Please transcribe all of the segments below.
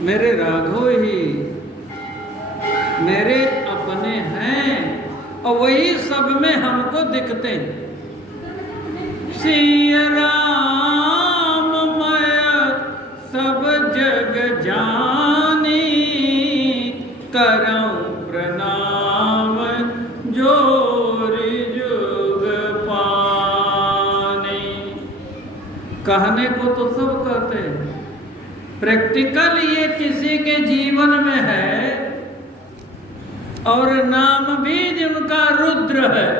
मेरे राघव ही मेरे अपने हैं और वही सब में हमको दिखते हैं। सिया राम मैं सब जग जानी, करऊं प्रणाम जोरि जुग पानी। कहने को तो सब कहते हैं, प्रैक्टिकल ये किसी के जीवन में है, और नाम भी जिनका रुद्र है।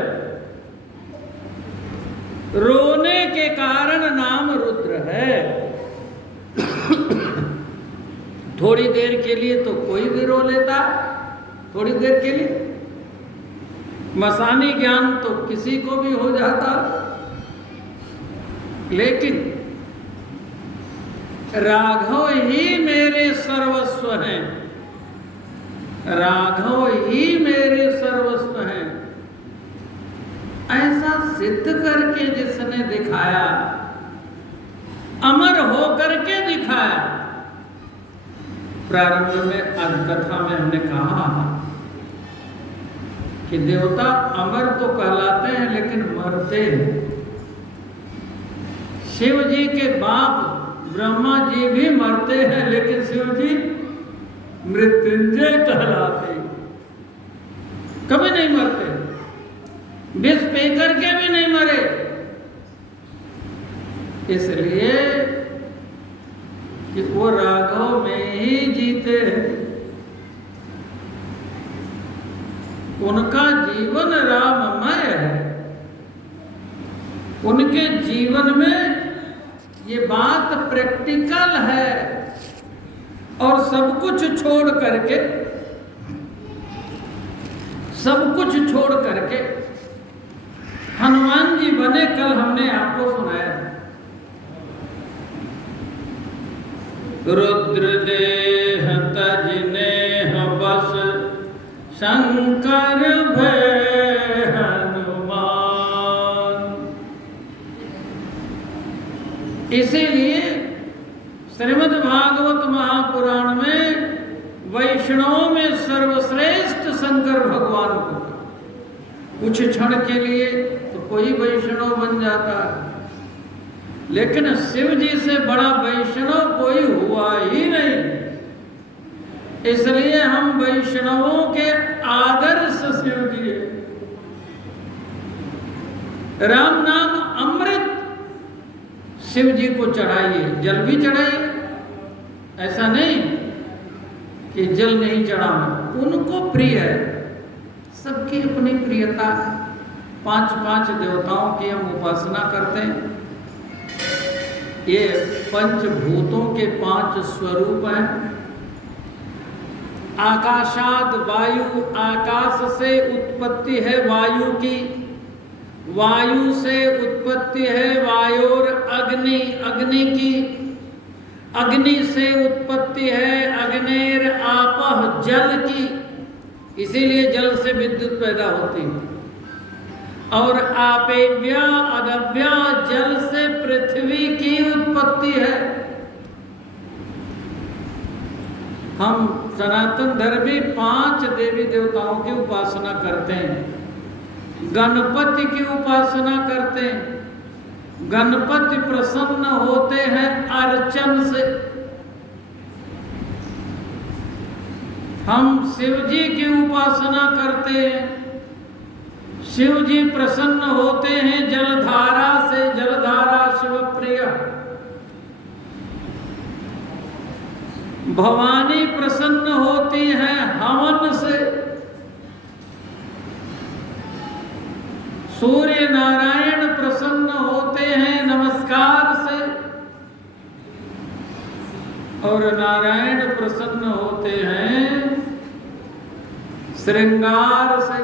रोने के कारण नाम रुद्र है। थोड़ी देर के लिए तो कोई भी रो लेता, थोड़ी देर के लिए मसानी ज्ञान तो किसी को भी हो जाता, लेकिन राघव ही मेरे सर्वस्व हैं, राघव ही मेरे सर्वस्व हैं, ऐसा सिद्ध करके जिसने दिखाया, अमर हो करके दिखाया। प्रारंभ में आज कथा में हमने कहा कि देवता अमर तो कहलाते हैं लेकिन मरते हैं। शिव जी के बाप ब्रह्मा जी भी मरते हैं, लेकिन शिव जी मृत्युंजय कहलाते, कभी नहीं मरते, विष पी करके भी नहीं मरे। इसलिए कि वो राघव में ही जीते हैं, उनका जीवन राममय है। उनके जीवन में ये बात प्रैक्टिकल है, और सब कुछ छोड़ करके, सब कुछ छोड़ करके हनुमान जी बने। कल हमने आपको सुनाया, रुद्र देह तजनेह बस शंकर भय हनुमान। इसीलिए श्रीमद् भागवत महापुराण में वैष्णवों में सर्वश्रेष्ठ शंकर भगवान को, कुछ क्षण के लिए तो कोई वैष्णव बन जाता है, लेकिन शिव जी से बड़ा वैष्णव कोई हुआ ही नहीं। इसलिए हम वैष्णवों के आदर्श शिव जी है। राम नाम अमृत शिव जी को चढ़ाइए, जल भी चढ़ाइए, ऐसा नहीं कि जल नहीं चढ़ाना, उनको प्रिय है। सबकी अपनी प्रियता है। 5 देवताओं की हम उपासना करते हैं। ये पंचभूतों के 5 स्वरूप हैं। आकाशाद वायु, आकाश से उत्पत्ति है वायु की, वायु से उत्पत्ति है वायोर अग्नि, अग्नि की, अग्नि से उत्पत्ति है अग्नेर आपह, जल की, इसीलिए जल से विद्युत पैदा होती है। और आपेव्या अदव्या, जल से पृथ्वी की उत्पत्ति है। हम सनातन धर्मी 5 देवी देवताओं की उपासना करते हैं। गणपति की उपासना करते हैं। गणपति प्रसन्न होते हैं अर्चन से। हम शिव जी की उपासना करते हैं। शिव जी प्रसन्न होते हैं जलधारा से, जलधारा शिव प्रिय। भवानी प्रसन्न होती है हवन से। सूर्य नारायण प्रसन्न होते हैं नमस्कार से, और नारायण प्रसन्न होते हैं श्रृंगार से।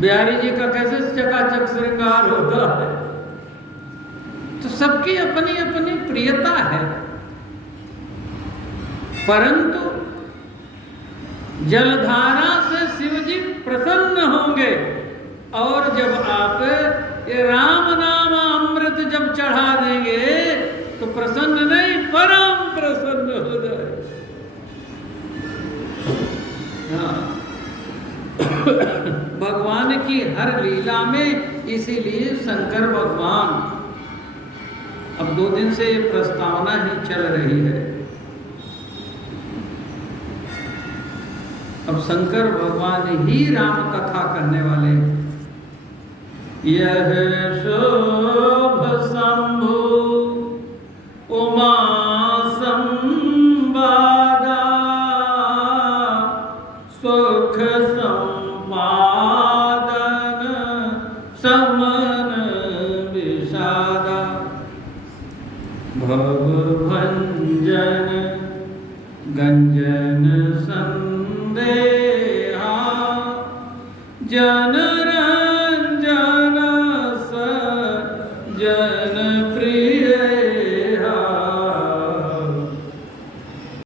बिहारी जी का कैसे चकाचक श्रृंगार होता है। तो सबकी अपनी अपनी प्रियता है, परंतु जलधारा से शिव जी प्रसन्न होंगे। और जब आप ये राम नाम अमृत जब चढ़ा देंगे तो प्रसन्न नहीं, परम प्रसन्न हो जाए। की हर लीला में, इसीलिए शंकर भगवान, अब 2 दिन से ये प्रस्तावना ही चल रही है, अब शंकर भगवान ही राम कथा कहने वाले हैं। यह शोभ शंभु उमा संवादा सुख संपादन समन विषादा भव भंजन गंजन